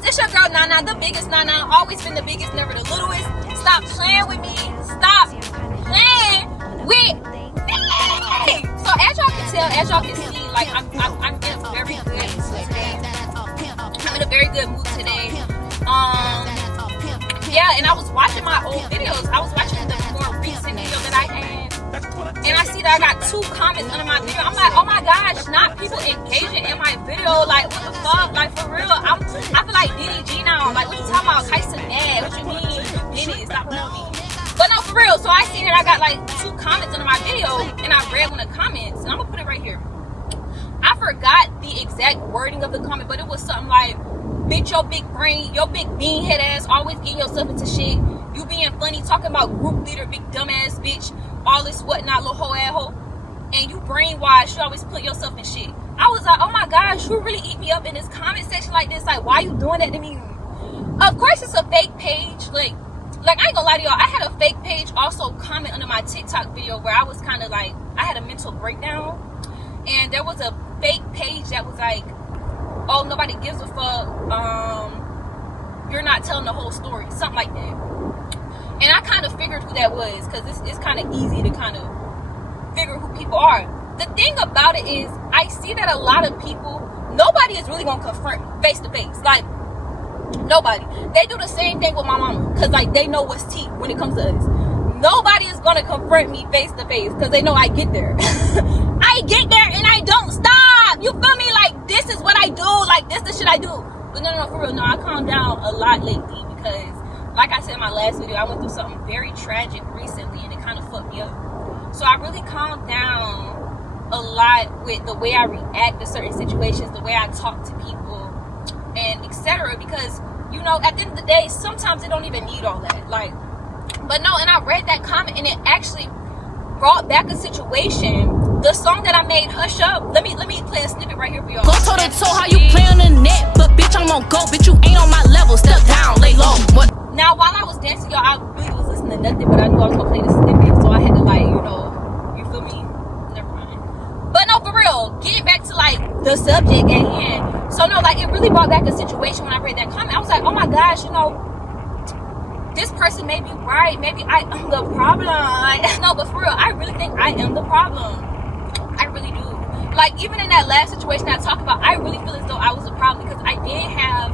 guys, it's your girl Nana, the biggest Nana. Always been the biggest, never the littlest. Stop playing with me. Stop playing with me. So as y'all can tell, as y'all can see, like I'm in a very good mood today. I'm in a very good mood today. Yeah, and I was watching my old videos. I was watching the more recent video that I had, and I see that I got 2 comments under my video. I'm like, oh my gosh, not people engaging in my video. Like, what the fuck? Like, for real, I feel like Diddy G now. Like, what you talking about? Tyson mad? What you mean? Diddy, stop playing with me. But no, for real. So I seen that I got like 2 comments under my video, and I read one of the comments, and I'm gonna put it right here. I forgot the exact wording of the comment, but it was something like, bitch, your big brain, your big bean head ass, always getting yourself into shit. You being funny, talking about group leader, big dumbass bitch, all this whatnot, little hoe ass hoe. And you brainwashed, you always put yourself in shit. I was like, oh my gosh, you really eat me up in this comment section like this. Like, why you doing that to me? Of course, it's a fake page. Like I ain't gonna lie to y'all. I had a fake page also comment under my TikTok video where I was kind of like, I had a mental breakdown. And there was a fake page that was like, oh, nobody gives a fuck, you're not telling the whole story, something like that. And I kind of figured who that was, because it's kind of easy to kind of figure who people are. The thing about it is, I see that a lot of people, nobody is really gonna confront me face to face. Like, nobody. They do the same thing with my mama, because like they know what's tea when it comes to us. Nobody is gonna confront me face to face, because they know I get there. I get there and I don't stop. You feel me? Like, this is what I do. Like, this the shit I do. But no, for real. No, I calmed down a lot lately because, like I said in my last video, I went through something very tragic recently and it kind of fucked me up. So I really calmed down a lot with the way I react to certain situations, the way I talk to people, and etc. Because, you know, at the end of the day, sometimes it don't even need all that. Like, but no, and I read that comment and it actually brought back a situation. The song that I made, Hush Up, let me play a snippet right here for y'all. Go toe to toe, how you play on the net, but bitch, I'm on go, bitch, you ain't on my level, step down, lay low. What? Now, while I was dancing, y'all, I really was listening to nothing, but I knew I was gonna play the snippet, so I had to, like, you know, you feel me? Never mind. But no, for real, getting back to, like, the subject at hand. So, no, like, it really brought back a situation when I read that comment. I was like, oh my gosh, you know, this person may be right, maybe I am the problem. Like, no, but for real, I really think I am the problem. I really do. Like, even in that last situation I talked about, I really feel as though I was a problem because I did have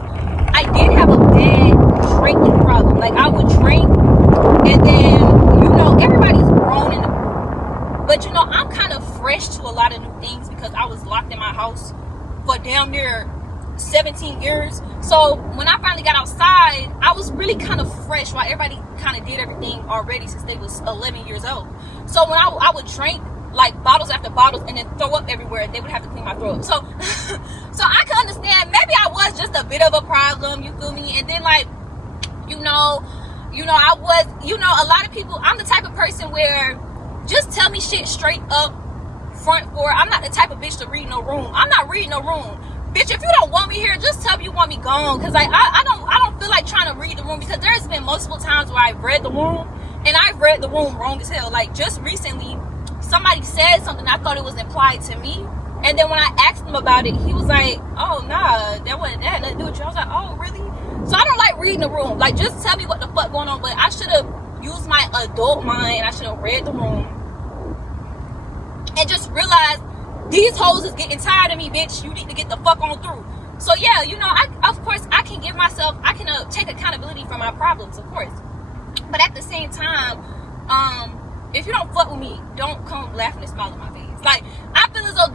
a bad drinking problem. Like, I would drink and then, you know, everybody's grown but you know, I'm kind of fresh to a lot of new things because I was locked in my house for damn near 17 years. So when I finally got outside, I was really kind of fresh while everybody kind of did everything already since they was 11 years old. So when I would drink like bottles after bottles and then throw up everywhere, and they would have to clean my throat. So so I can understand maybe I was just a bit of a problem, you feel me? And then, like, you know I was, you know, a lot of people, I'm the type of person where just tell me shit straight up front for. I'm not the type of bitch to read no room. I'm not reading no room. Bitch, if you don't want me here, just tell me you want me gone. Cause like I don't feel like trying to read the room, because there's been multiple times where I've read the room and I've read the room wrong as hell. Like, just recently, somebody said something, I thought it was implied to me, and then when I asked him about it, he was like, oh nah, that wasn't that, nothing to do with you. I was like, oh really? So I don't like reading the room. Like, just tell me what the fuck going on. But I should have used my adult mind. I should have read the room and just realized these hoes is getting tired of me, bitch. You need to get the fuck on through. So yeah, you know, of course I can take accountability for my problems, of course, but at the same time, if you don't fuck with me, don't come laughing and smiling in my face. Like, I feel as though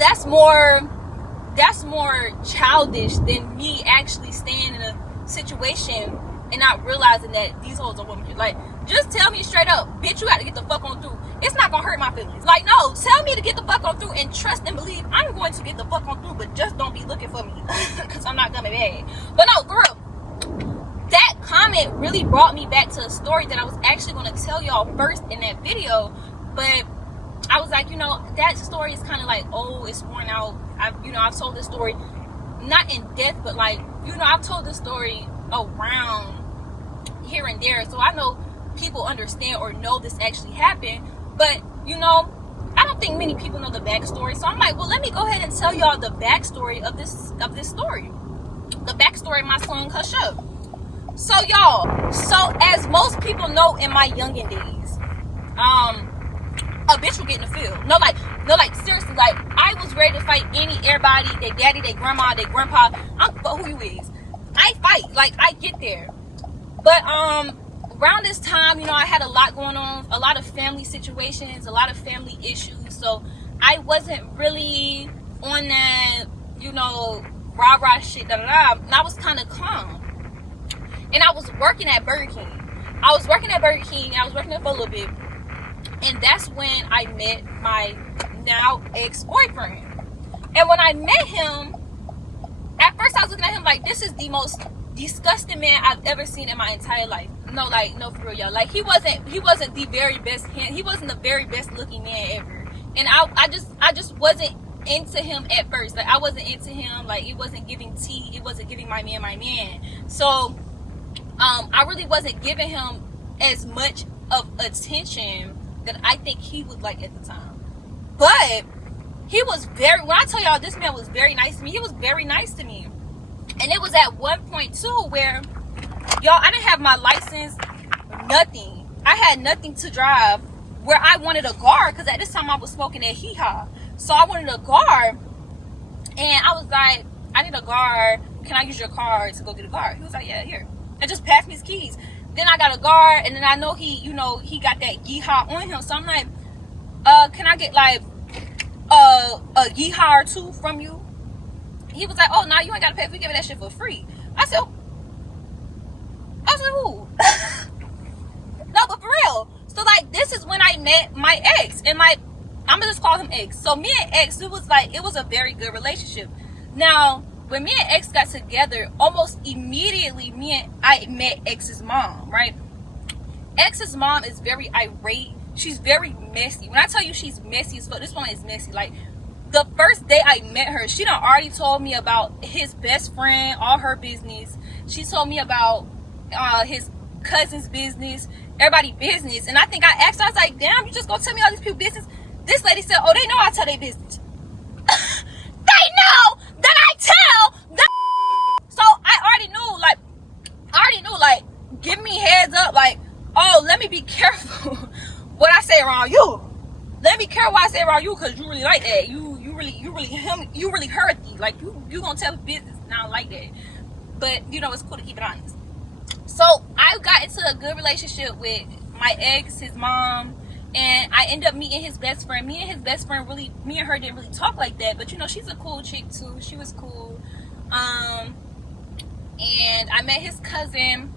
that's more childish than me actually staying in a situation and not realizing that these hoes are women. Like, just tell me straight up, bitch, you got to get the fuck on through. It's not gonna hurt my feelings. Like, no, tell me to get the fuck on through and trust and believe I'm going to get the fuck on through, but just don't be looking for me because I'm not coming back. But no, for real, that comment really brought me back to a story that I was actually going to tell y'all first in that video. But I was like, you know, that story is kind of like, oh, it's worn out. I've told this story not in depth, but like, you know, I've told this story around here and there, so I know people understand or know this actually happened. But you know, I don't think many people know the backstory, so I'm like, well, let me go ahead and tell y'all the backstory of this story. The the backstory of my son Hush Up. So y'all, so as most people know in my youngin' days, a bitch will get in the field. No, like seriously, like I was ready to fight everybody, their daddy, their grandma, their grandpa. I don't know who you is. I fight, like I get there. But around this time, you know, I had a lot going on, a lot of family situations, a lot of family issues. So I wasn't really on that, you know, rah-rah shit, da-da-da. And I was kind of calm. And I was working at Burger King. I was working there for a little bit. And that's when I met my now ex-boyfriend. And when I met him, at first I was looking at him like, this is the most disgusting man I've ever seen in my entire life. No, for real, y'all. Like, he wasn't the very best, he wasn't the very best looking man ever. And I just wasn't into him at first. Like, I wasn't into him. Like, it wasn't giving tea. It wasn't giving my man. So, I really wasn't giving him as much of attention that I think he would like at the time. But he was when I tell y'all this man was very nice to me, he was very nice to me. And it was at one point too where, y'all, I didn't have my license, nothing. I had nothing to drive, where I wanted a guard, because at this time I was smoking that hee-haw. So I wanted a guard, and I was like, I need a guard. Can I use your car to go get a guard? He was like, yeah, here. And just passed me his keys. Then I got a guard, and then I know he got that yeehaw on him. So I'm like, can I get like a yeehaw or two from you? He was like, oh, no, you ain't got to pay. We give it that shit for free. I said, who? No, but for real. So like, this is when I met my ex, and like, I'm gonna just call him ex. So me and ex, it was a very good relationship. Now, when me and ex got together, almost immediately I met ex's mom, right? Ex's mom is very irate. She's very messy. When I tell you she's messy as fuck, this woman is messy. Like, the first day I met her, she done already told me about his best friend, all her business. She told me about his cousin's business, everybody's business. And I think I asked her, I was like, damn, you just gonna tell me all these people's business? This lady said, oh, they know I tell their business. They know that I tell them. So I already knew, like, give me heads up, like, oh, let me be careful what I say around you. Let me care what I say around you, because you really like that. You really healthy. Like, you gonna tell business now like that. But, you know, it's cool to keep it honest. So I got into a good relationship with my ex, his mom, and I ended up meeting his best friend. Me and her didn't really talk like that, but you know, she's a cool chick too. She was cool. And I met his cousin.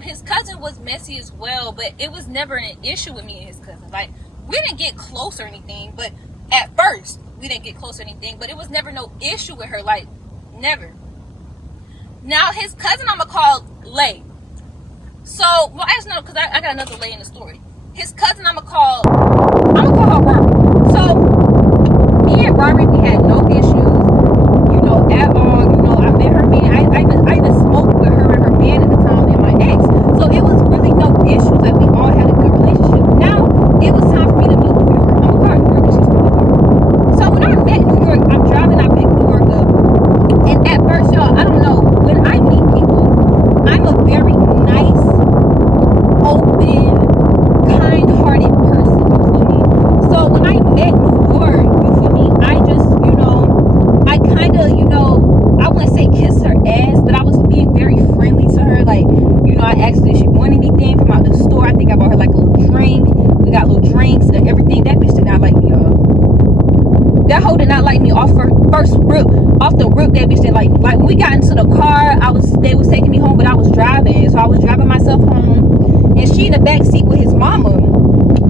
His cousin was messy as well, but it was never an issue with me and his cousin. Like, we didn't get close or anything, but at first we didn't get close or anything, but it was never no issue with her, like, never. Now his cousin, I'm gonna call Lay. So, well, actually no, because I got another Lay in the story. His cousin, I'm gonna call her Rory. So me and Rory, we had no issues, you know, at all. You know, I met her man. I even smoked with her and her man at the time, and my ex. So it was really no issues. Like, we all had a good relationship. Now it was time for me to meet New York. I'm gonna call her New York because she's from New York. So when I met New York, I'm driving. I picked New York up, and at first, y'all, I don't know. When I meet people, I'm a very nice, open, kind-hearted person, you feel me? So when I met New York, you feel me, I just, you know, I kind of, you know, I wouldn't say kiss her ass, but I was being very friendly to her. Like, you know, I asked her if she wanted anything from out the store. I think I bought her like a little drink. We got little drinks and everything. That bitch did not like me, y'all. That hoe did not like me off the rip. That bitch didn't like me. Like, when we got into the car, they was taking me home, but I was driving. So I was driving myself home, and she in the back seat with his mama.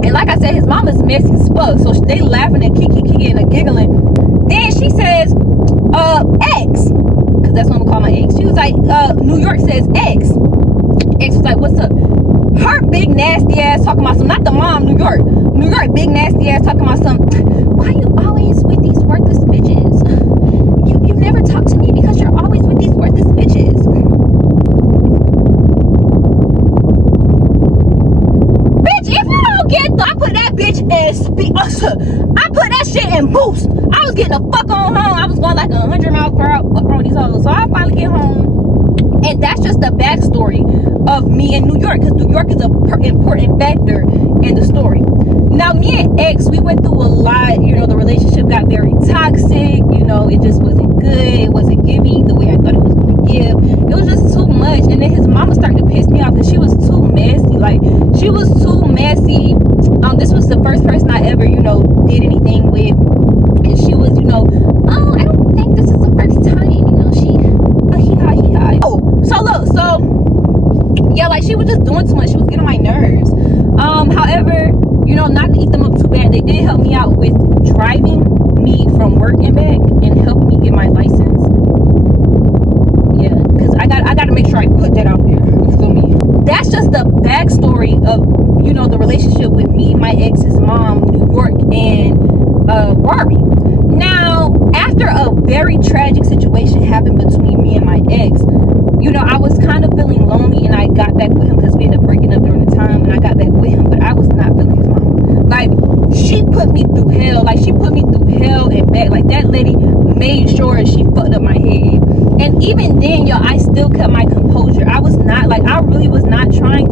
And like I said, his mama's messy as fuck. So they laughing and kiki and giggling. Then she says, ex, because that's what I'm gonna call my ex. She was like, New York says ex. Ex was like, what's up? Her big nasty ass talking about some, not the mom, New York big nasty ass talking about some, why you always with these worthless bitches? You never talk to me because you're always with these worthless bitches. Bitch, if you don't get I put that bitch in speak. I put that shit and boost. I was getting the fuck on home. I was going like 100 miles per hour on these hoes. So I finally get home, and that's just the backstory of me in New York, because New York is an important factor in the story. Now, me and ex, we went through a lot. You know, the relationship got very toxic. You know, it just wasn't good. It wasn't giving the way I thought it was going to give. It was just too much. And then his mama started to piss me off because she was too messy. Like, she was too messy. This was the first person I ever, you know, did anything with. And she was, you know, oh, I don't think this is the first time. You know, she, hee-haw. Oh, so look, yeah, like, she was just doing too much. She was getting on my nerves. However, you know, not to eat them up too bad, they did help me out with driving me from work and back and helping me get my license. Yeah, because I got to make sure I put that out there. You feel me? That's just the backstory of, you know, the relationship with me, my ex's mom, New York, and Rory. Now, after a very tragic situation happened between me and my ex, you know, I was kind of feeling lonely, and I got back with him because we ended up breaking up during the time, and I got back with him, but I was not feeling his mom. Like, she put me through hell. Like, she put me through hell and back. Like, that lady made sure she fucked up my head. And even then, yo, I still kept my composure. I was not, like, I really was not trying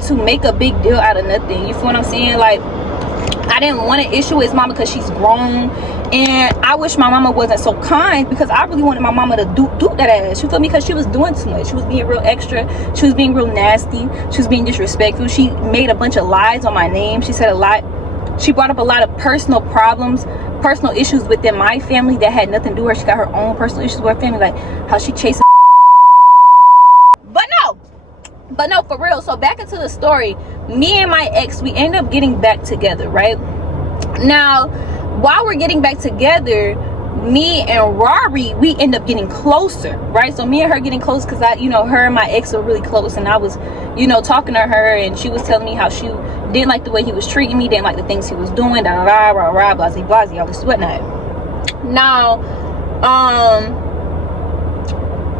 to make a big deal out of nothing. You feel what I'm saying? Like, I didn't want to issue with his mama because she's grown, and I wish my mama wasn't so kind, because I really wanted my mama to do that ass. You feel me? Because she was doing too much. She was being real extra. She was being real nasty. She was being disrespectful. She made a bunch of lies on my name. She said a lot. She brought up a lot of personal problems, personal issues within my family that had nothing to do with her. She got her own personal issues with her family, like how she chasing. But no, for real. So back into the story, me and my ex, we ended up getting back together, right? Now, while we're getting back together, me and Rory, we end up getting closer, right? So me and her getting close because I, you know, her and my ex were really close, and I was, you know, talking to her, and she was telling me how she didn't like the way he was treating me, didn't like the things he was doing, blase, all this whatnot. Now,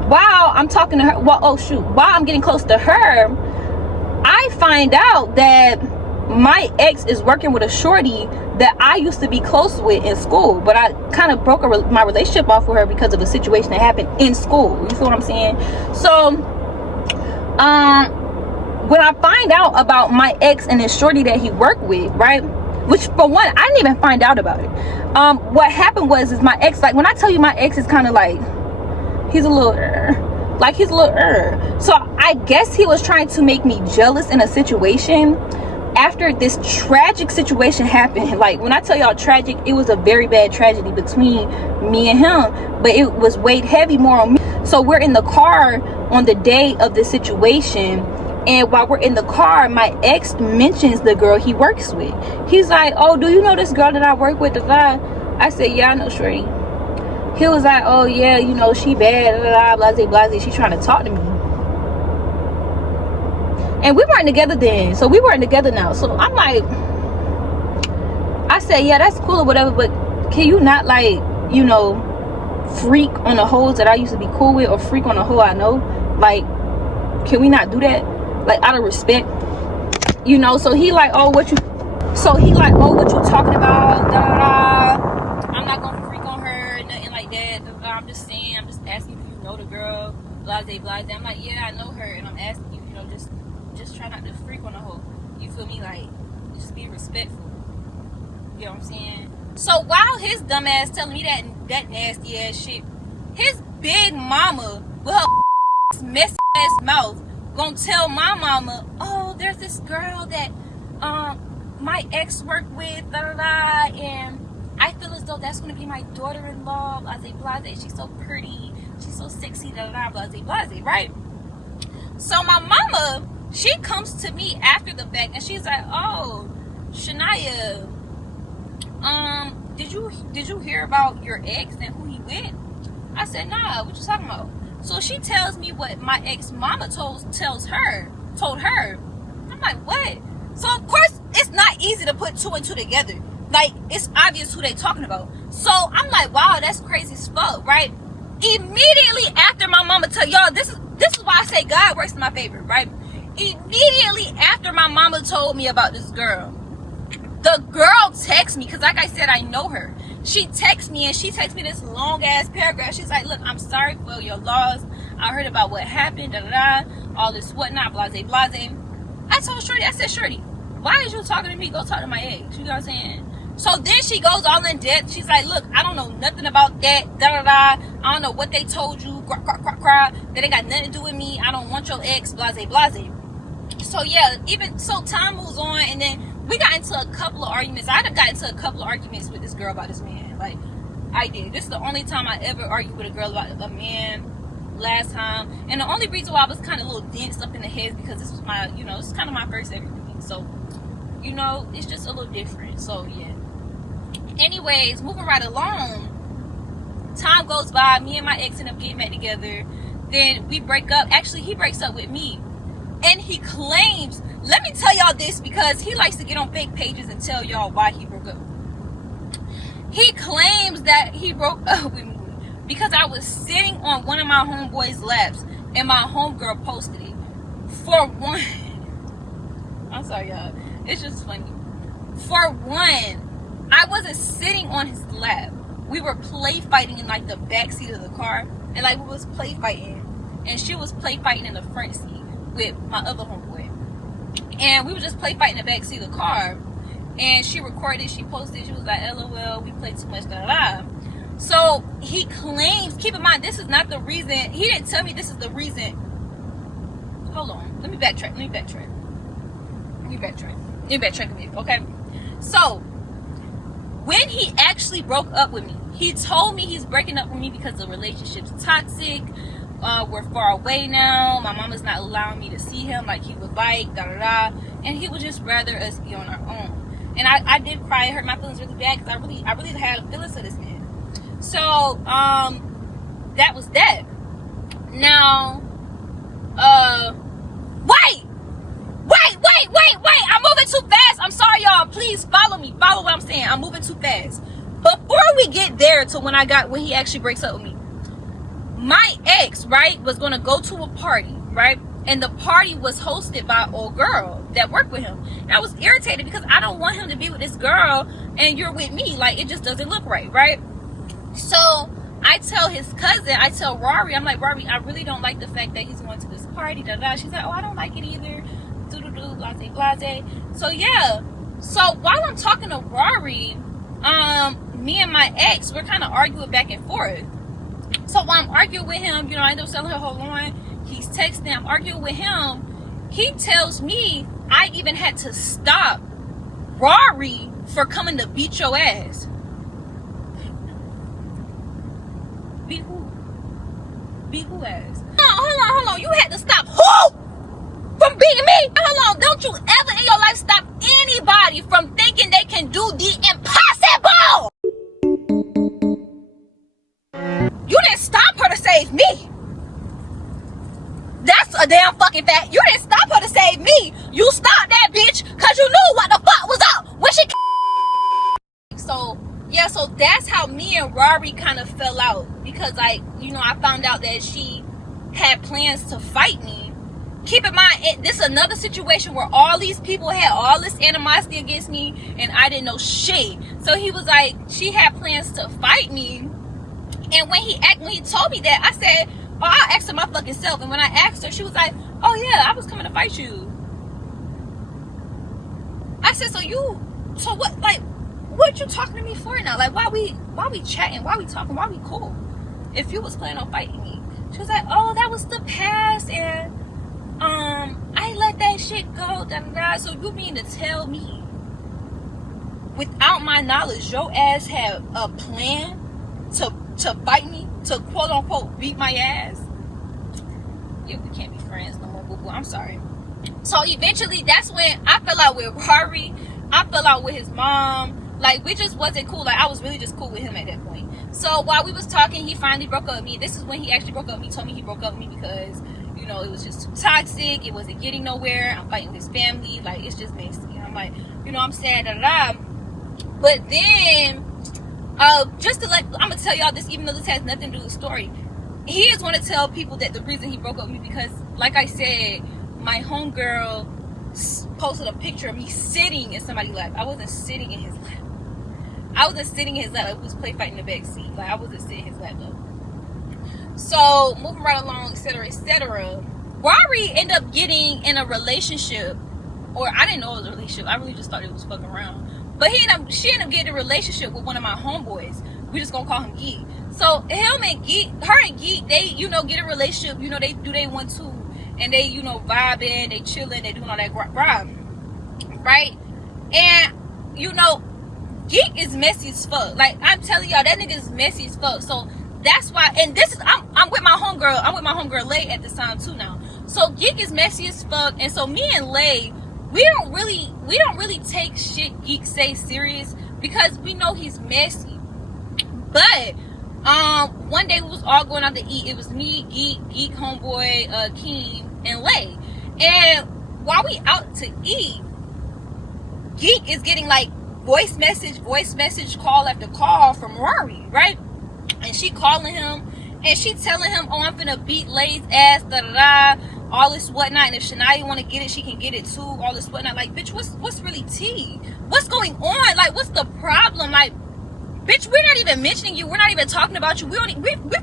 while I'm talking to her, while I'm getting close to her, I find out that my ex is working with a shorty that I used to be close with in school, but I kind of broke my relationship off with her because of a situation that happened in school. You feel what I'm saying? So, when I find out about my ex and this shorty that he worked with, right? Which, for one, I didn't even find out about it. What happened was my ex, like, when I tell you my ex is kind of like, he's a little so I guess he was trying to make me jealous in a situation after this tragic situation happened. Like, when I tell y'all tragic, it was a very bad tragedy between me and him, but it was weighed heavy more on me. So we're in the car on the day of the situation, and while we're in the car, my ex mentions the girl he works with. He's like, oh, do you know this girl that I work with? I said, yeah, I know shorty. He was like, oh yeah, you know, she bad, blase, she trying to talk to me. And we weren't together then, so we weren't together now. So I'm like, I said, yeah, that's cool or whatever, but can you not, like, you know, freak on the hoes that I used to be cool with, or freak on the hoe I know? Like, can we not do that? Like, out of respect, you know? So he like, oh, what you talking about? I'm not gonna freak on her, nothing like that. I'm just saying, I'm just asking if you know the girl, blase. I'm like, yeah, I know her, and I'm asking you, you know, just try not to freak on the hoe. You feel me? Like, just be respectful. You know what I'm saying? So while his dumb ass telling me that nasty ass shit, his big mama with her messy ass mouth gonna tell my mama, oh, there's this girl that my ex worked with, and I feel as though that's gonna be my daughter-in-law, blase, she's so pretty, she's so sexy, blase, right? So my mama, she comes to me after the fact, and she's like, oh, Shania, did you hear about your ex and who he with? I said, nah, what you talking about? So she tells me what my ex mama told her. I'm like, what? So of course it's not easy to put two and two together. Like, it's obvious who they talking about. So I'm like, wow, that's crazy as fuck, right? Immediately after my mama tell y'all, this is why I say God works in my favor, right? Immediately after my mama told me about this girl, The girl texts me, because like I said, I know her. She texts me, and she texts me this long ass paragraph. She's like, look, I'm sorry for your loss. I heard about what happened, da da da, all this whatnot, blase blase. I told Shorty, I said, Shorty, why is you talking to me? Go talk to my ex. You know what I'm saying? So then she goes all in depth. She's like, look, I don't know nothing about that, da da da. I don't know what they told you, that ain't got nothing to do with me. I don't want your ex, blase blase. So yeah, even so, time moves on, and then we got into a couple of arguments. I done got into a couple of arguments with this girl about this man. Like, I did. This is the only time I ever argued with a girl about a man. Last time, and the only reason why I was kind of a little dense up in the head is because this was my, you know, it's kind of my first everything. So, you know, it's just a little different. So yeah. Anyways, moving right along. Time goes by. Me and my ex end up getting back together. Then we break up. Actually, he breaks up with me. And he claims, let me tell y'all this, because he likes to get on fake pages and tell y'all why he broke up. He claims that he broke up with me because I was sitting on one of my homeboys' laps and my homegirl posted it. For one, I'm sorry, y'all. It's just funny. For one, I wasn't sitting on his lap. We were play fighting in like the back seat of the car. And like we was play fighting. And she was play fighting in the front seat with my other homeboy. And we were just play fighting in the back seat of the car. And she recorded, she posted, she was like, LOL, we played too much, da da da. So he claims, keep in mind, this is not the reason. He didn't tell me this is the reason. Hold on. Let me backtrack a bit, okay? So, when he actually broke up with me, he told me he's breaking up with me because the relationship's toxic. We're far away now. My mama's not allowing me to see him like he would like, da da da. And he would just rather us be on our own. And I did cry. It hurt my feelings really bad because I really had feelings for this man. So, that was that. Now, wait! I'm moving too fast. I'm sorry, y'all. Please follow me. Follow what I'm saying. I'm moving too fast. Before we get there to when he actually breaks up with me, my ex, right, was going to go to a party, right? And the party was hosted by an old girl that worked with him. And I was irritated because I don't want him to be with this girl and you're with me. Like, it just doesn't look right, right? So I tell his cousin, I tell Rory, I'm like, Rory, I really don't like the fact that he's going to this party, da da. She's like, oh, I don't like it either, do blase blase. So yeah, so while I'm talking to Rory, me and my ex, we're kind of arguing back and forth. So while I'm arguing with him, you know, I end up selling her whole line. He's texting, I'm arguing with him. He tells me I even had to stop Rory for coming to beat your ass. Beat who? Beat who ass? Hold on. You had to stop who? From beating me? Hold on. Don't you ever in your life stop anybody from thinking they can do the impossible. You didn't stop her to save me. That's a damn fucking fact. You didn't stop her to save me. You stopped that bitch because you knew what the fuck was up when she. So yeah, so that's how me and Rory kind of fell out, because like, you know, I found out that she had plans to fight me. Keep in mind, this is another situation where all these people had all this animosity against me and I didn't know shit. So he was like, she had plans to fight me. And when he told me that, I said, oh, I'll ask her my fucking self. And when I asked her, she was like, oh yeah, I was coming to fight you. I said, so what, like, what you talking to me for now? Like, why we chatting? Why we talking? Why we cool? If you was planning on fighting me. She was like, oh, that was the past, and I let that shit go, da da da. So you mean to tell me, without my knowledge, your ass had a plan to fight me, to quote unquote beat my ass? Yeah, we can't be friends no more, boo boo. I'm sorry. So eventually, that's when I fell out with Rory. I fell out with his mom. Like, we just wasn't cool. Like, I was really just cool with him at that point. So while we was talking, he finally broke up with me. This is when he actually broke up with me. He told me he broke up with me because, you know, it was just too toxic. It wasn't getting nowhere. I'm fighting with his family. Like, it's just messy. And I'm like, you know, I'm sad, da da da. But then, just to I'm gonna tell y'all this, even though this has nothing to do with the story. He is going to tell people that the reason he broke up with me because, like I said, my homegirl posted a picture of me sitting in somebody's lap. I wasn't sitting in his lap. I wasn't sitting in his lap. Like, we was play fighting in the back seat. Like, I wasn't sitting in his lap though. So moving right along, etc., etc. Rory ended up getting in a relationship, or I didn't know it was a relationship. I really just thought it was fucking around. But she ended up getting a relationship with one of my homeboys. We just gonna call him Geek. So her and Geek, they get a relationship. They do they 1-2, and they vibing, they chilling, they doing all that vibe, right? And Geek is messy as fuck. Like, I'm telling y'all, that nigga is messy as fuck. So that's why, and this is, I'm with my homegirl. I'm with my homegirl Lay at this time too now. So Geek is messy as fuck, and so me and Lay, we don't really take shit Geek say serious because we know he's messy. But one day we was all going out to eat. It was me, Geek homeboy, Keem, and Lay. And while we out to eat, Geek is getting like voice message, call after call from Rory, right? And she calling him, and she telling him, oh, I'm finna beat Lay's ass, da-da-da, all this whatnot, and if Shania want to get it, she can get it too, all this whatnot. Like, bitch, what's really tea? What's going on? Like, what's the problem? Like, bitch, we're not even mentioning you. We're not even talking about you. We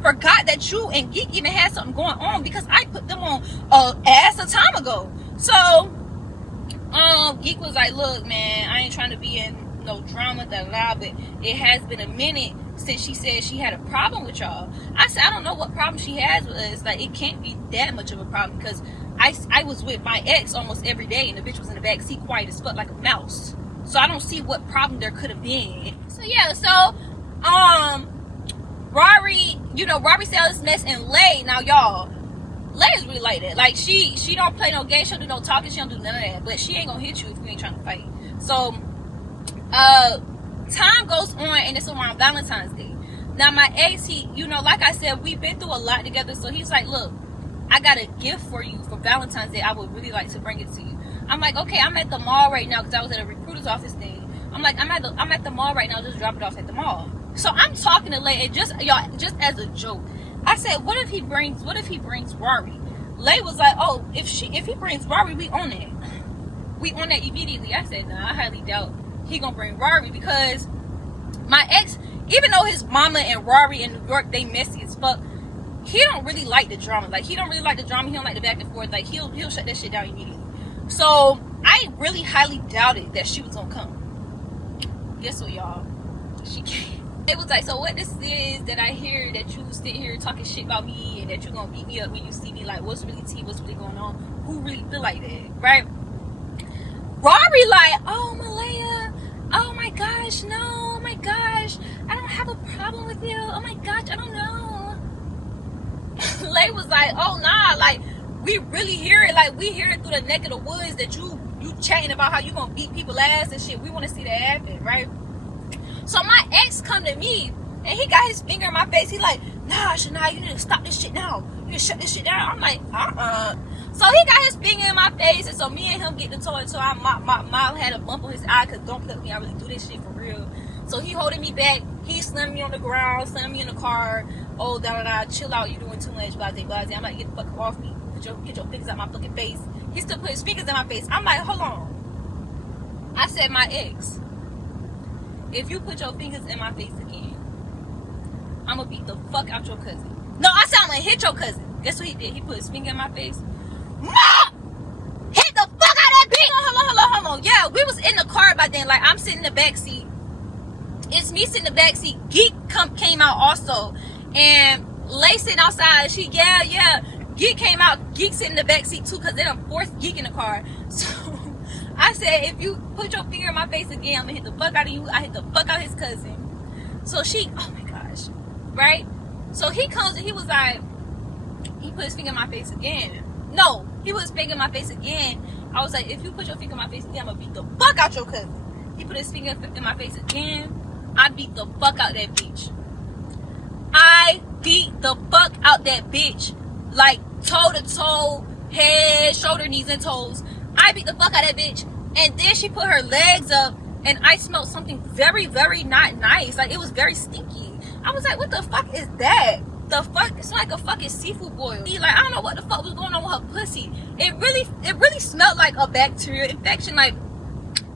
forgot that you and Geek even had something going on because I put them on ass a time ago. So, Geek was like, look, man, I ain't trying to be in no drama, da-da-da, but it has been a minute since she said she had a problem with y'all. I said, I don't know what problem she has with us. Like, it can't be that much of a problem because I was with my ex almost every day, and the bitch was in the back seat quiet as fuck like a mouse. So I don't see what problem there could have been. So yeah, Rory, Rory said all this mess, and Lay, now y'all, Lay is really like that. Like, she don't play no games, she don't do no talking, she don't do none of that. But she ain't gonna hit you if you ain't trying to fight. So time goes on, and it's around Valentine's Day. Now my ex, he, like I said, we've been through a lot together. So he's like, look, I got a gift for you for Valentine's Day. I would really like to bring it to you. I'm like, okay, I'm at the mall right now because I was at a recruiter's office thing. I'm like, I'm at the mall right now. Just drop it off at the mall. So I'm talking to Lay, and just as a joke, I said, what if he brings Rory? Lay was like, oh, if he brings Rory, we own it. We on that immediately. I said, nah, I highly doubt he gonna bring Rory because my ex, even though his mama and Rory in New York, they messy as fuck, he don't really like the drama. Like, he don't really like the drama. He don't like the back and forth. Like, he'll shut that shit down immediately. So I really highly doubted that she was gonna come. Guess what, y'all? She came. It was like, so what this is that I hear that you sit here talking shit about me and that you're gonna beat me up when you see me. Like, what's really tea? What's really going on? Who really feel like that, right? Rory like, oh, Malaya, oh my gosh, no, oh my gosh, I don't have a problem with you, oh my gosh, I don't know. Lay was like, oh nah, like, we really hear it, like, we hear it through the neck of the woods that you chatting about how you gonna beat people ass and shit. We want to see that happen, right? So my ex come to me and he got his finger in my face. He like, nah, Shania, you need to stop this shit now. You need to shut this shit down. I'm like, So he got his finger in my face, and so me and him get to toy. So my had a bump on his eye because don't play with me. I really do this shit for real. So he holding me back. He slammed me on the ground, slammed me in the car. Oh, da. Chill out. You doing too much. Blase. I'm like, get the fuck off me. Get your fingers out my fucking face. He still put his fingers in my face. I'm like, hold on. I said, my ex, if you put your fingers in my face again, I'm gonna beat the fuck out your cousin. No, I said I'm gonna hit your cousin. Guess what he did? He put his finger in my face. Hit the fuck out of that bitch. Hold on. Yeah, we was in the car by then. Like, I'm sitting in the back seat. It's me sitting in the back seat. Geek came out also, and Lay sitting outside. She yeah. Geek came out. Geek sitting in the back seat too, cause they done forced Geek in the car. So I said, if you put your finger in my face again, I'm gonna hit the fuck out of you. I hit the fuck out his cousin. So oh my gosh, right? So he comes and he was like, he put his finger in my face again. No, he put his finger in my face again. I was like, if you put your finger in my face again, I'm gonna beat the fuck out your cousin. He put his finger in my face again. I beat the fuck out that bitch. I beat the fuck out that bitch. Like, toe to toe, head, shoulder, knees, and toes. I beat the fuck out of that bitch. And then she put her legs up, and I smelled something very, very not nice. Like, it was very stinky. I was like, what the fuck is that? the fuck? It's like a fucking seafood boil. Like, I don't know what the fuck was going on with her pussy. It really smelled like a bacterial infection. Like,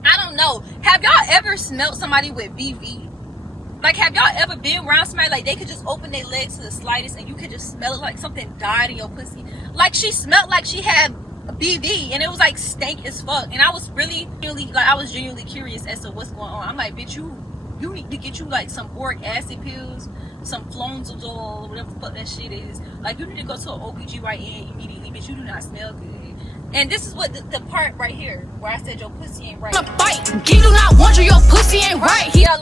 I don't know. Have y'all ever smelled somebody with BV? Like, have y'all ever been around somebody like they could just open their legs to the slightest and you could just smell it like something died in your pussy? Like, she smelled like she had BV and it was like stank as fuck. And I was genuinely curious as to what's going on. I'm like, bitch, you need to get you like some boric acid pills, some Flonazole, or whatever the fuck that shit is. Like, you need to go to an OBGYN immediately, bitch. You do not smell good. And this is what the part right here where I said your pussy ain't right. You do not want your pussy ain't right. Yeah,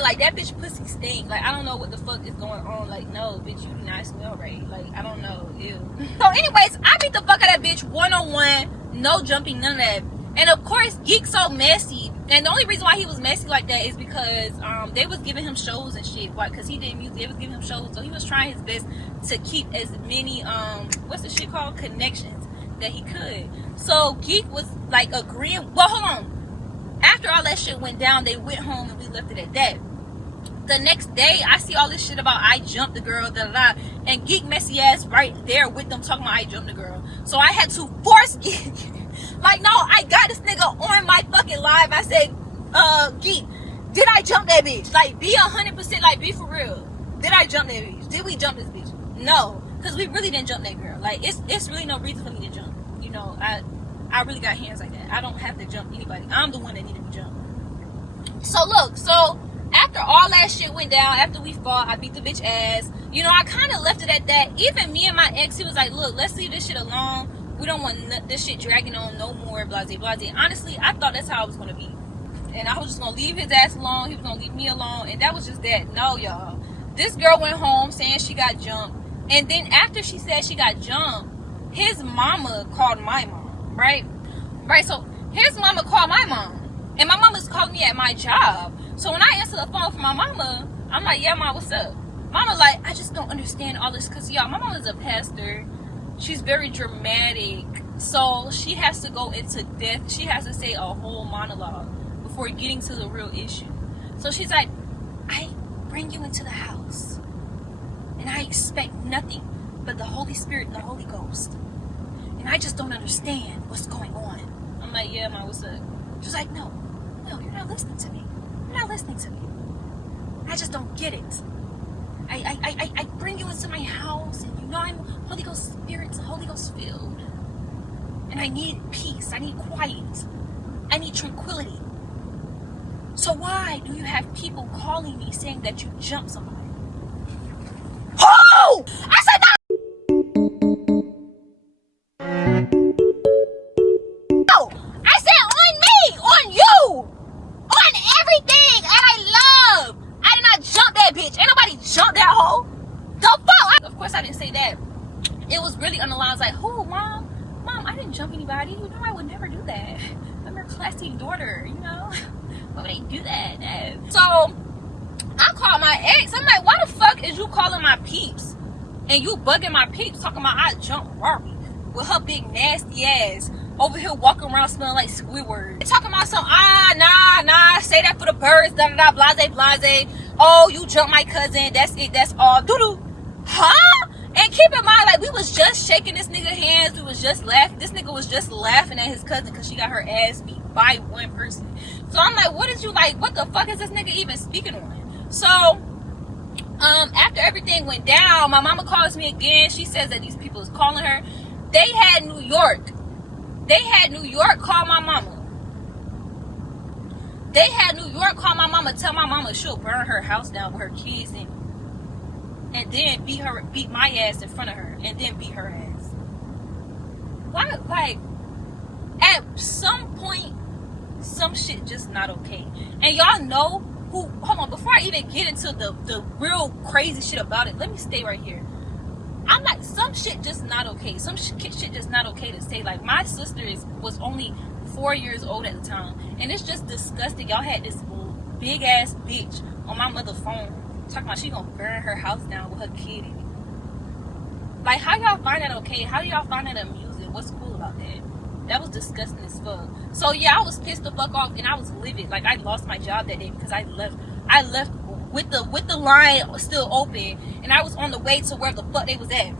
like that bitch pussy stink. Like, I don't know what the fuck is going on. Like, no, bitch, you do not smell right. Like, I don't know. Ew. So anyways, I beat the fuck out of that bitch one-on-one, no jumping, none of that. And of course, Geek's so messy. And the only reason why he was messy like that is because they was giving him shows and shit. Why? Because he did music. They was giving him shows. So he was trying his best to keep as many, what's the shit called? Connections that he could. So Geek was like agreeing. Well, hold on. After all that shit went down, they went home and we left it at that. The next day, I see all this shit about I jumped the girl, and Geek messy ass right there with them talking about I jumped the girl. So I had to force Geek. Like, no, I got this nigga on my fucking live. I said, Geek, did I jump that bitch? Like, be 100%, like, be for real. Did I jump that bitch? Did we jump this bitch? No, because we really didn't jump that girl. Like, it's really no reason for me to jump. You know, I really got hands like that. I don't have to jump anybody. I'm the one that needed to jump. So look, so after all that shit went down, after we fought, I beat the bitch ass. You know, I kind of left it at that. Even me and my ex, he was like, look, let's leave this shit alone. We don't want this shit dragging on no more, blase, blase. Honestly, I thought that's how it was going to be. And I was just going to leave his ass alone. He was going to leave me alone. And that was just that. No, y'all. This girl went home saying she got jumped. And then after she said she got jumped, his mama called my mom, right? Right, so his mama called my mom. And my mama's calling me at my job. So when I answer the phone for my mama, I'm like, yeah, ma, what's up? Mama like, I just don't understand all this. Because, y'all, my mama's a pastor. She's very dramatic. So she has to go into depth. She has to say a whole monologue before getting to the real issue. So she's like, I bring you into the house. And I expect nothing but the Holy Spirit and the Holy Ghost. And I just don't understand what's going on. I'm like, yeah, ma, what's up? She's like, no, you're not listening to me. You're not listening to me. I just don't get it. I bring you into my house, and you know I'm Holy Ghost Spirit, Holy Ghost filled. And I need peace. I need quiet. I need tranquility. So why do you have people calling me saying that you jumped somebody? Who? I said no! I said on me! On you! On everything! And I love! I did not jump that bitch. Ain't nobody jumped that hoe. The fuck? Of course I didn't say that. It was really on the lines like, who, mom? Mom, I didn't jump anybody. You know I would never do that. I'm your classy daughter, you know? Why would I do that? No. So, I called my ex. I'm like, why the fuck is you calling my peeps? And you bugging my peeps talking about I jumped Rory with her big nasty ass over here walking around smelling like Squidward. Talking about some, nah, say that for the birds, da-da-da, blase. Oh, you jumped my cousin. That's it. That's all. Doo-doo. Huh? And keep in mind, like, we was just shaking this nigga hands. We was just laughing. This nigga was just laughing at his cousin because she got her ass beat by one person. So I'm like, what is you like? What the fuck is this nigga even speaking on? So, after everything went down, my mama calls me again. She says that these people is calling her. They had New York call my mama. They had New York call my mama, tell my mama she'll burn her house down with her kids in, and then beat my ass in front of her, and then beat her ass. Why? Like, at some point, some shit just not okay. And y'all know who, hold on, before I even get into the real crazy shit about it, let me stay right here. I'm like, some shit just not okay. Some shit just not okay to say. Like, my sister was only 4 years old at the time. And it's just disgusting. Y'all had this big ass bitch on my mother's phone talking about she gonna burn her house down with her kid in it. Like, how y'all find that okay? How do y'all find that amusing? What's cool about that? That was disgusting as fuck. So yeah, I was pissed the fuck off and I was livid. Like, I lost my job that day because I left with the line still open, and I was on the way to where the fuck they was at.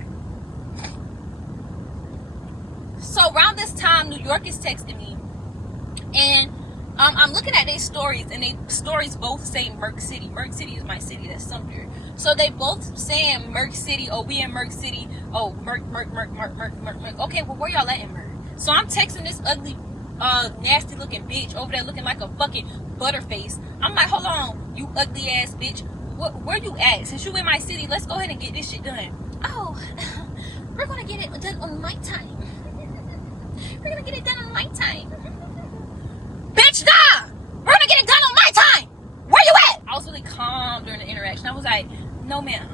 So around this time, New York is texting me, and I'm looking at their stories, and they stories both say Merc City. Merc City is my city, that's Sumter. So they both saying Merc City. Oh, we in Merc City. Oh, Merc. Okay, well, where y'all at in Merc? So I'm texting this ugly, nasty looking bitch over there looking like a fucking butterface. I'm like, hold on, you ugly ass bitch. Where you at? Since you in my city, let's go ahead and get this shit done. Oh, we're gonna get it done on my time. We're gonna get it done on my time. Bitch, nah! We're gonna get it done on my time! Where you at? I was really calm during the interaction. I was like, no ma'am,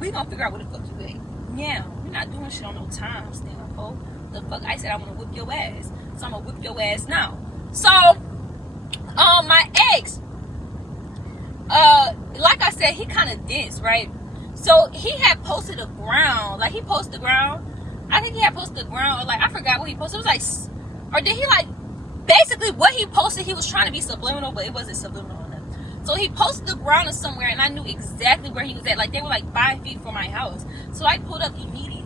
we gonna figure out where the fuck you at. Yeah, we're not doing shit on no time stamp, ho. The fuck, I said I wanna whip your ass. So I'm gonna whip your ass now. So, my ex, like I said, he kind of dense, right? So he had posted a ground, like he posted the ground. I think he had posted the ground, or like I forgot what he posted. It was like, or did he like? Basically, what he posted, he was trying to be subliminal, but it wasn't subliminal enough. So he posted the ground or somewhere, and I knew exactly where he was at. Like they were like 5 feet from my house. So I pulled up immediately.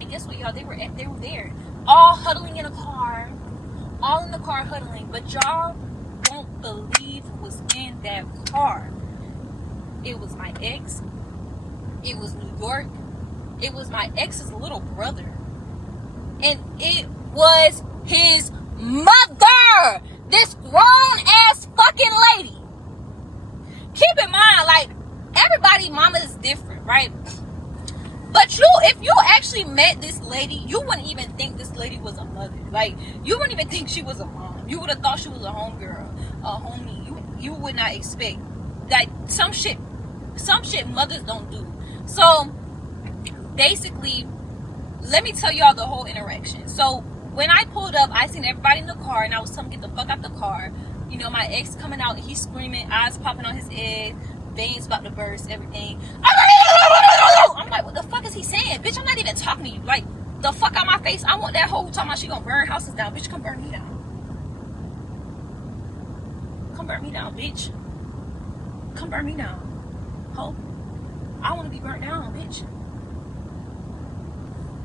And guess what, y'all? They were there, all huddling in a car. All in the car huddling, but y'all won't believe who was in that car. It was my ex. It was New York. It was my ex's little brother. And it was his mother. This grown ass fucking lady. Keep in mind, like, everybody's mama is different, right? But if you actually met this lady, you wouldn't even think this lady was a mother. Like, you wouldn't even think she was a mom. You would have thought she was a homegirl, a homie. You would not expect. Like, some shit mothers don't do. So, basically, let me tell y'all the whole interaction. So, when I pulled up, I seen everybody in the car, and I was telling them, get the fuck out the car. You know, my ex coming out, and he's screaming, eyes popping on his head, veins about to burst, everything. I'm like, what the fuck is he saying? Bitch, I'm not even talking to you. Like, the fuck out my face. I want that hoe who talking about she gonna burn houses down. Bitch, come burn me down. Come burn me down, bitch. Come burn me down. Ho. I want to be burnt down, bitch.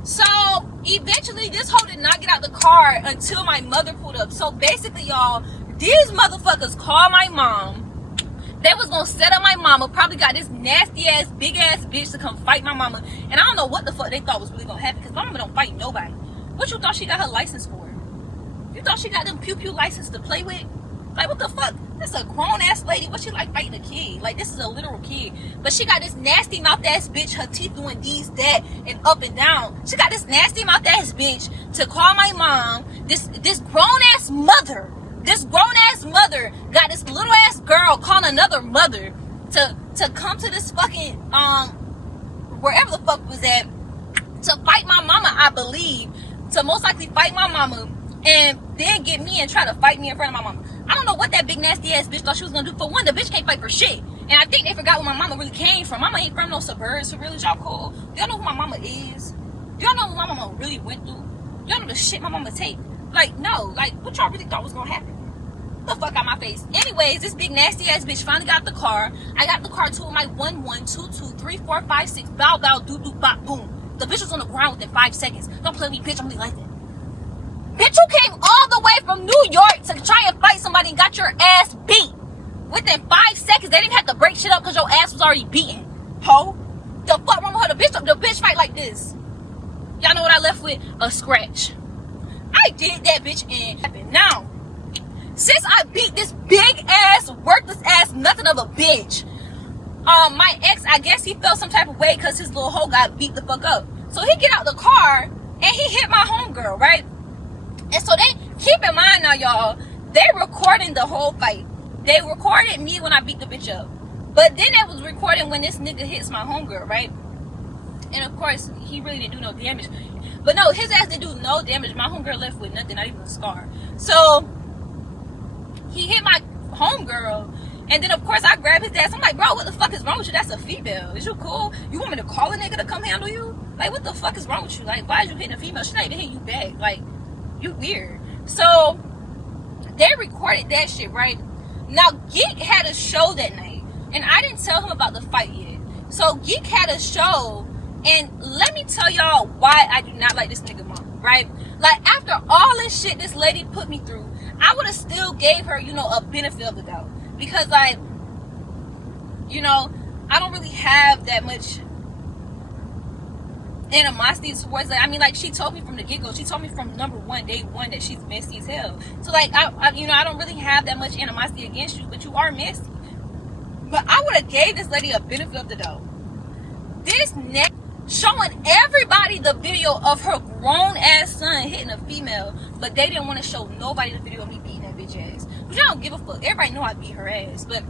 So, eventually, this hoe did not get out the car until my mother pulled up. So, basically, y'all, these motherfuckers called my mom. They was gonna set up my mama. Probably got this nasty ass, big ass bitch to come fight my mama. And I don't know what the fuck they thought was really gonna happen, because my mama don't fight nobody. What you thought she got her license for? You thought she got them pew pew license to play with? Like, what the fuck? That's a grown ass lady. What she like fighting a kid? Like, this is a literal kid. But she got this nasty mouth ass bitch, her teeth doing these, that, and up and down. She got this nasty mouth ass bitch to call my mom. This grown ass mother. This grown ass mother got this little ass girl calling another mother to come to this fucking wherever the fuck was at, to fight my mama, I believe. To most likely fight my mama, and then get me and try to fight me in front of my mama. I don't know what that big nasty ass bitch thought she was gonna do. For one, the bitch can't fight for shit. And I think they forgot where my mama really came from. Mama ain't from no suburbs, so really, y'all cool. Do y'all know who my mama is? Do y'all know what my mama really went through? Do y'all know the shit my mama take? Like, no. Like, what y'all really thought was gonna happen? The fuck out my face. Anyways, this big nasty ass bitch finally got the car. I got the car too with my 1 1 2 2 3 4 5 6 bow bow doo doo bop boom. The bitch was on the ground within 5 seconds. Don't play with me, bitch. I'm really like that. Bitch, you came all the way from New York to try and fight somebody and got your ass beat. Within 5 seconds, they didn't have to break shit up because your ass was already beaten. Ho. The fuck wrong with her? The bitch fight like this. Y'all know what I left with? A scratch. I did that bitch in. Now, since I beat this big ass, worthless ass, nothing of a bitch, my ex, I guess he felt some type of way because his little hoe got beat the fuck up. So he get out the car and he hit my homegirl, right? And so they, keep in mind now, y'all, they recording the whole fight. They recorded me when I beat the bitch up. But then they was recording when this nigga hits my homegirl, right? And of course, he really didn't do no damage. But no, his ass didn't do no damage. My homegirl left with nothing, not even a scar. So he hit my homegirl, and then of course I grabbed his ass. I'm like, bro, what the fuck is wrong with you? That's a female. Is you cool? You want me to call a nigga to come handle you? Like, what the fuck is wrong with you? Like, why is you hitting a female? She not even hitting you back. Like, you weird. So They recorded that shit, right? Now, Geek had a show that night, and I didn't tell him about the fight yet. So, Geek had a show, and let me tell y'all why I do not like this nigga mom, right? Like, after all this shit this lady put me through, I would have still gave her, you know, a benefit of the doubt. Because, like, you know, I don't really have that much animosity towards, like, I mean, like, she told me from the get-go, she told me from day one that she's messy as hell. So, like, I you know, I don't really have that much animosity against you, but you are messy. But I would have gave this lady a benefit of the doubt. This next, showing everybody the video of her grown-ass son hitting a female, but they didn't want to show nobody the video of me beating that bitch ass. Which I don't give a fuck. Everybody know I beat her ass, but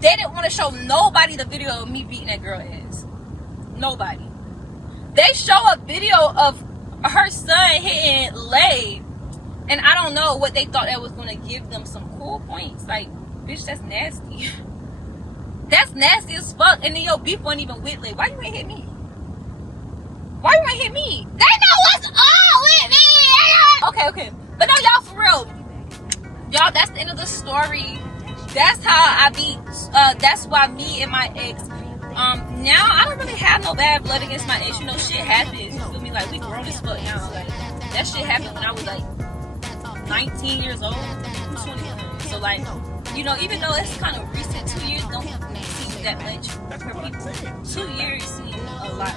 they didn't want to show nobody the video of me beating that girl ass. Nobody. They show a video of her son hitting Lay, and I don't know what they thought that was going to give them some cool points. Like, bitch, that's nasty. That's nasty as fuck. And then your beef wasn't even with Lay. Why you ain't hit me? Why you ain't hit me? They know what's up with me. Okay. But no, y'all, for real. Y'all, that's the end of the story. That's how I beat, that's why me and my ex, now I don't really have no bad blood against my ex. You know, shit happens. You feel me? Like, we grown as fuck now. Like, that shit happened when I was like 19 years old. I'm 21. So, like, you know, even though it's kind of recent, 2 years don't seem that much for people. 2 years seem a lot.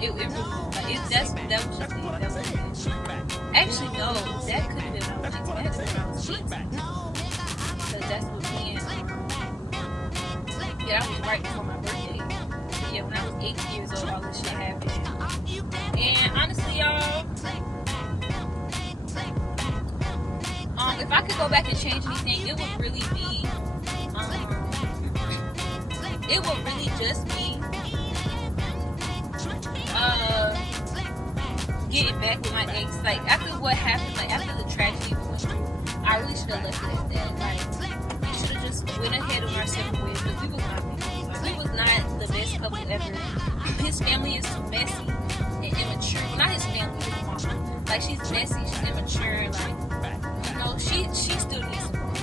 It really, like, that was just it. That was it. Actually, no, that could have been my ex. That could have been my ex. Because that's what me and, yeah, that was right before my birthday. But yeah, when I was 8 years old, all this shit happened. And honestly, y'all, if I could go back and change anything, it would really be, it would really just be, getting back with my ex. Like, after what happened, like, after the tragedy we went through, I really should have left it at that. Like, we should have just went ahead on our separate ways, because we was not people. Like, we was not the best couple ever. His family is too messy and immature. Well, not his family, his mom. Like, she's messy, she's immature, like, you know, she still needs some work.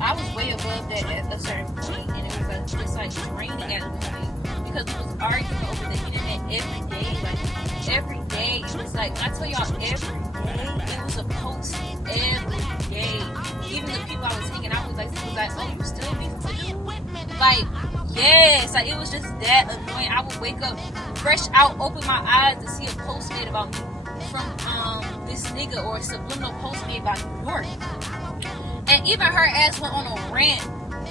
I was way above that at a certain point, and it was just like draining at a point, because we was arguing over the internet every day. Like, every day, it was like, when I tell y'all, every day, it was a post every day. Even the people I was hanging out with, like, oh, you still beefing with you? Like, yes, like, it was just that annoying. I would wake up fresh out, open my eyes to see a post made about me from this nigga, or a subliminal post made about New York. And even her ass went on a rant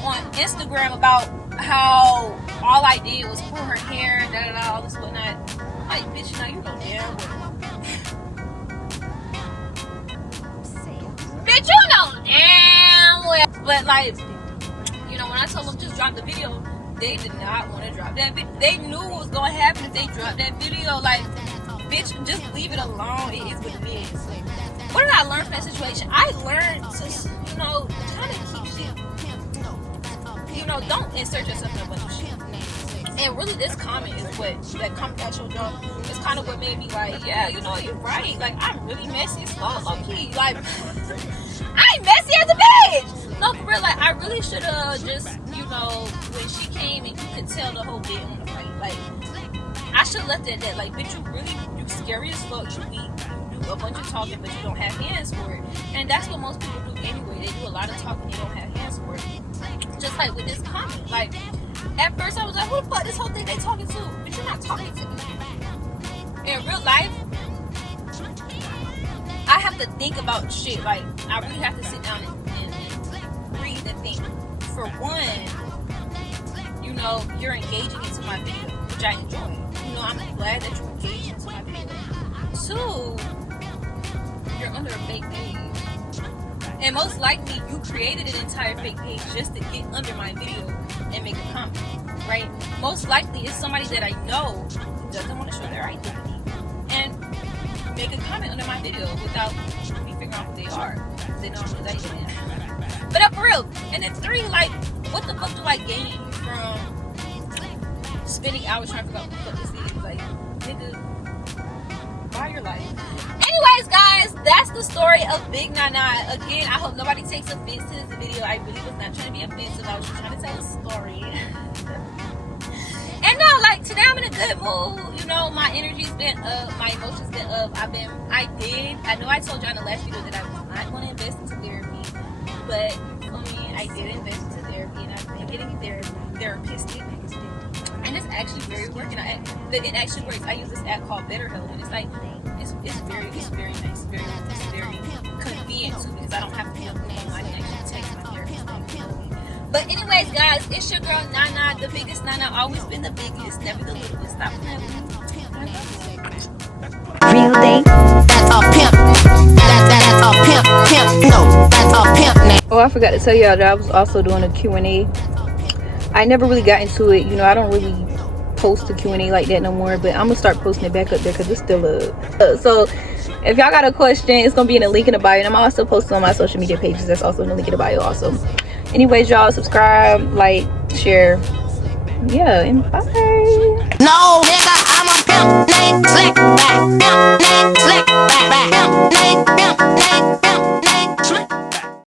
on Instagram about how all I did was pull her hair, all this whatnot. Like, bitch, now you know damn well. Bitch, you know damn well. But, like, you know, when I told them just drop the video, they did not want to drop that video. They knew what was going to happen if they dropped that video. Like, bitch, just leave it alone. It is what it is. What did I learn from that situation? I learned to, you know, kind of keep shit. You know, don't insert yourself in a bunch of shit. And really, this comment is what, that comment I showed y'all, is kind of what made me like, yeah, you know, you're right. Like, I'm really messy as fuck, low key. Like, I'm messy as a bitch. No, for real, like, I really should have just, you know, when she came and you could tell the whole bit on the fight, like, I should have left it at that. Like, bitch, you scary as fuck. You weak. You do a bunch of talking, but you don't have hands for it. And that's what most people do anyway. They do a lot of talking, they don't have hands for it. Just like with this comment. Like, at first I was like, who the fuck this whole thing they talking to? But you're not talking to me. In real life, I have to think about shit. Like, I really have to sit down and breathe and think. For one, you know, you're engaging into my video, which I enjoy. You know, I'm glad that you're engaged into my video. 2, you're under a fake page. And most likely, you created an entire fake page just to get under my video and make a comment, right? Most likely, it's somebody that I know who doesn't want to show their identity and make a comment under my video without me figuring out who they are. They don't know that yet. But for real. And then 3, like, what the fuck do I gain from spending hours trying to figure out what the fuck this is? Like, nigga, buy your life. Anyway, anyways, guys, that's the story of Big Nini. Again, I hope nobody takes offense to this video. I really was not trying to be offensive. I was just trying to tell a story. And no, like, today I'm in a good mood. You know, my energy's been up, my emotions been up. I know I told y'all in the last video that I was not going to invest into therapy, but I mean, I did invest into therapy, and I've been getting therapeutic, and it's actually very working. It actually works. I use this app called BetterHelp, and it's like, it's very nice, it's very convenient too, because I don't have to be on the phone. I can actually text my therapist. But anyways, guys, it's your girl Nana, the biggest Nana, always been the biggest, never the littlest. Stop playing with me. Real thing. That's a pimp. That's a pimp. No, that's a pimp name. Oh, I forgot to tell y'all that I was also doing a Q&A. I never really got into it. You know, I don't really post the Q&A like that no more, but I'm gonna start posting it back up there because it's still up. So if y'all got a question, it's gonna be in the link in the bio, and I'm also posting on my social media pages. That's also in the link in the bio also. Anyways, y'all, subscribe, like, share. Yeah, and bye. No, nigga, I'm a pimp named Slick Back. Pimp named Slick Back. Pimp named Slick.